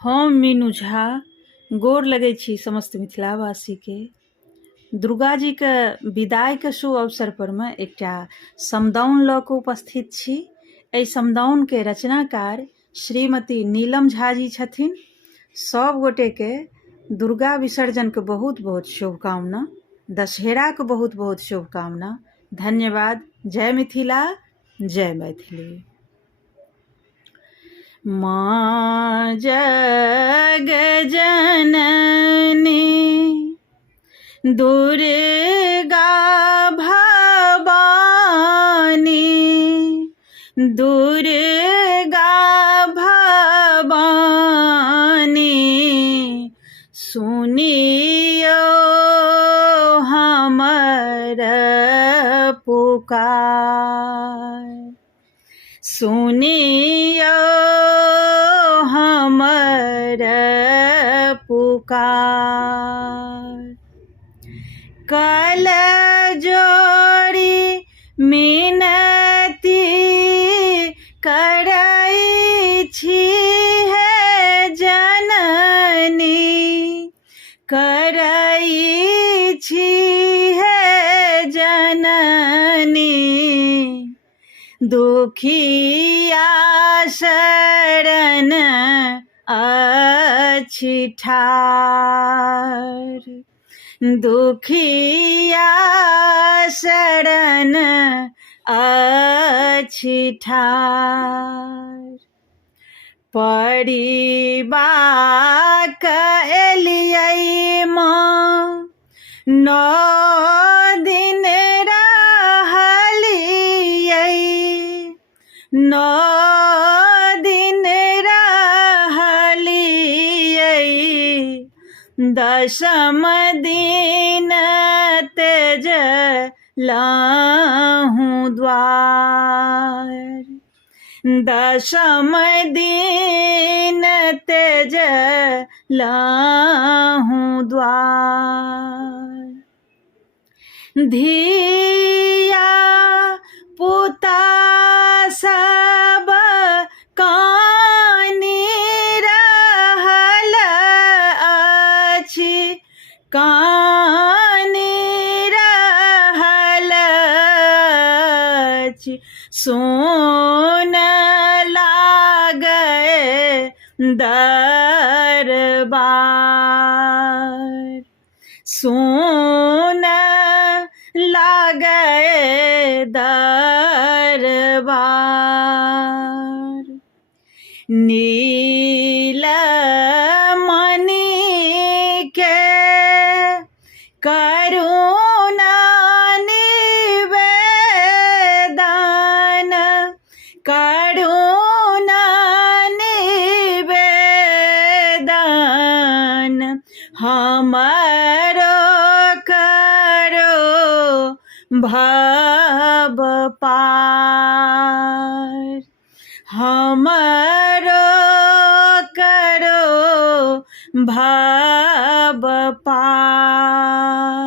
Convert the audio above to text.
हम मीनू झा गोर लगै छी समस्त मिथिलावासी के। दुर्गा जी के विदाई के शुभ अवसर पर में एकटा समदाउन लऽ कऽ उपस्थित छी। एहि समदाउन के रचनाकार श्रीमती नीलम झा जी छथिन। सब गोटे के दुर्गा विसर्जन के बहुत बहुत शुभकामना, दशहरा के बहुत बहुत शुभकामना। धन्यवाद। जय मिथिला, जय मैथिली। माँ जग जननी दुर्गा भवानी, दुर्गा भवानी सुनियो हमर पुकार, सुनियो हमर पुकार। कल जोड़ी मिनती करै छी हे जननी, करै छी हे जननी। दुखिया शरण अछि ठार, दुखिया शरण अछि ठार। परिवाक एलियै माँ, 9 दिन रहलियै, 9 दिन रहलियै। 10म दिन तेजलहुँ द्वार, 10म दिन तेजलहुँ द्वार। धिया पुता सब कानि रहल अछि, कानि रहल अछि। सोन लागै दरबार, सोन लागै दरबार। नीलमणि के करुणा निवेदन, करुणा निवेदन। हमरो करो भव पार, हमरो करो भव पार।